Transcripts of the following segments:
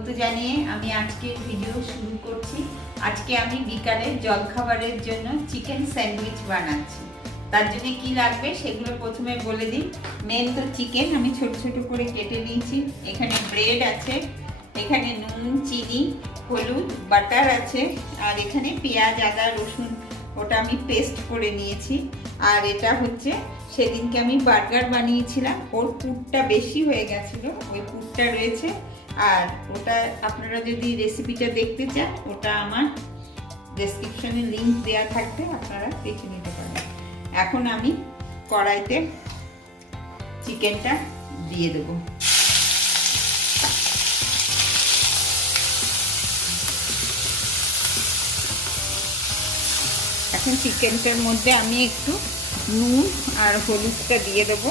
স্বাগত জানিয়ে আমি আজকের ভিডিও শুরু করছি। আজকে আমি বিকালের জলখাবারের জন্য চিকেন স্যান্ডউইচ বানাচ্ছি। তার জন্য কি লাগবে সেগুলো প্রথমে বলে দিই। মেন তো চিকেন আমি ছোট ছোট করে কেটে নিয়েছি। এখানে ব্রেড আছে, এখানে নুন, চিনি, হলুদ, বাটার আছে, আর এখানে পেঁয়াজ, আদা, রসুন ওটা আমি পেস্ট করে নিয়েছি। আর এটা হচ্ছে সেদিনকে আমি বার্গার বানিয়েছিলাম, ওর পুরটা বেশি হয়ে গেছিলো, ওই পুরটা রয়েছে। আর ওটা আপনারা যদি রেসিপিটা দেখতে চান ওটা আমার ডেসক্রিপশনে লিংক দেওয়া থাকবে, আপনারা দেখে নিতে পারেন। এখন আমি কড়াইতে চিকেনটা দিয়ে দেবো। এখন চিকেনটার মধ্যে আমি একটু নুন আর হলুদটা দিয়ে দেবো।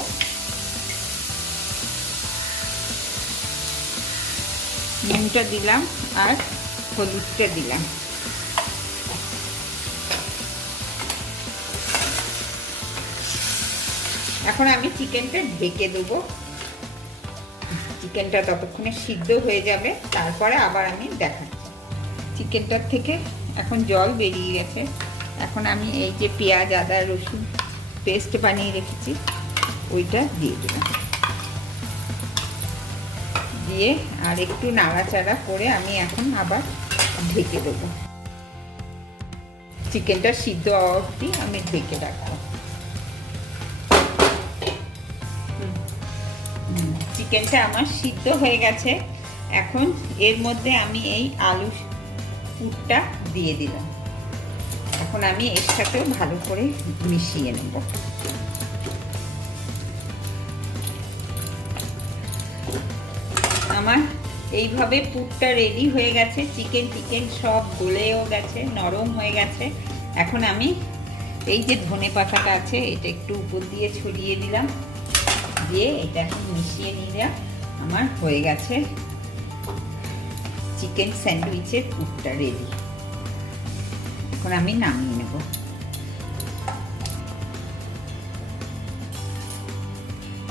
নুনটা দিলাম আর হলুদটা দিলাম। এখন আমি চিকেনটা ঢেকে দেবো। চিকেনটা ততক্ষণে সিদ্ধ হয়ে যাবে, তারপরে আবার আমি দেখাচ্ছি। চিকেনটার থেকে এখন জল বেরিয়ে গেছে। এখন আমি এই যে পেঁয়াজ, আদা, রসুন পেস্ট বানিয়ে রেখেছি ওইটা দিয়ে দিলাম। দিয়ে আর একটু নাড়াচাড়া করে আমি এখন আবার ঢেকে দেবো। চিকেনটা সিদ্ধ হওয়া অবধি আমি ঢেকে রাখবো। চিকেনটা আমার সিদ্ধ হয়ে গেছে। এখন এর মধ্যে আমি এই আলু পুরটা দিয়ে দিলাম। এখন আমি এর সাথেও ভালো করে মিশিয়ে নেব। আমার এইভাবে পুরটা রেডি হয়ে গেছে। চিকেন সব গলেও গেছে, নরম হয়ে গেছে। এখন আমি এই যে ধনে পাতাটা আছে এটা একটু উপর দিয়ে ছড়িয়ে দিলাম, দিয়ে এটা এখন মিশিয়ে নিলাম। আমার হয়ে গেছে চিকেন স্যান্ডউইচের পুরটা রেডি। এখন আমি নামিয়ে নেব।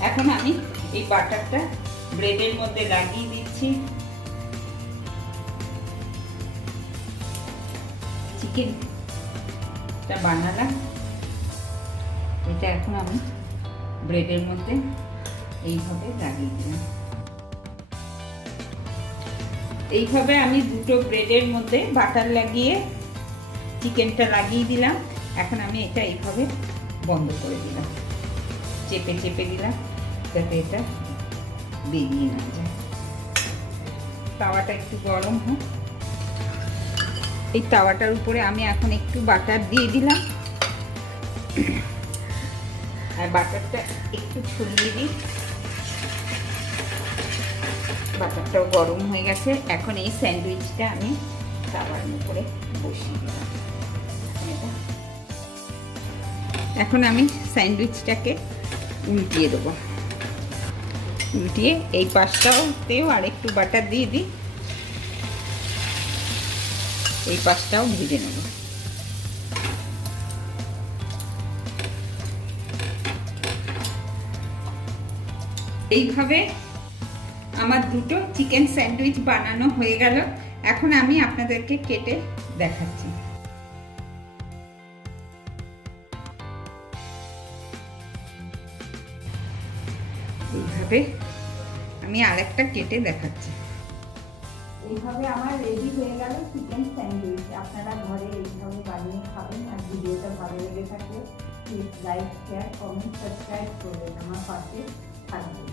এখন আমি এই বাটারটা ব্রেডের মধ্যে লাগিয়ে দিচ্ছি। চিকেনটা বানালাম, এটা এখন আমি ব্রেডের মধ্যে এইভাবে লাগিয়ে দিলাম। এইভাবে আমি দুটো ব্রেডের মধ্যে বাটার লাগিয়ে চিকেনটা লাগিয়ে দিলাম। এখন আমি এটা এইভাবে বন্ধ করে দিলাম, চেপে চেপে দিলাম যাতে এটা বেরিয়ে না যায়। তাওয়াটা একটু গরম হোক। এই তাওয়াটার উপরে আমি এখন একটু বাটার দিয়ে দিলাম, আর বাটারটা একটু ছড়িয়ে দিই। বাটারটাও গরম হয়ে গেছে। এখন এই স্যান্ডউইচটা আমি তাওয়ার উপরে বসিয়ে দিলাম। এখন আমি স্যান্ডউইচটাকে উল্টিয়ে দেবো। উল্টিয়ে এই পাশটাতেও আর একটু বাটার দিয়ে দিই, এই পাশটাও ভেজে নেব। এইভাবে আমার দুটো চিকেন স্যান্ডউইচ বানানো হয়ে গেল। এখন আমি আপনাদেরকে কেটে দেখাচ্ছি। এইভাবে আমি আরেকটা কেটে দেখাচ্ছি। এইভাবে আমার রেডি হয়ে গেল চিকেন স্যান্ডউইচ। আপনারা ঘরে এইভাবে বানিয়ে খাবেন। আর ভিডিওটা ভালো লেগে থাকলে please like, share, comment, subscribe করবেন। আমার পাশে থাকবেন।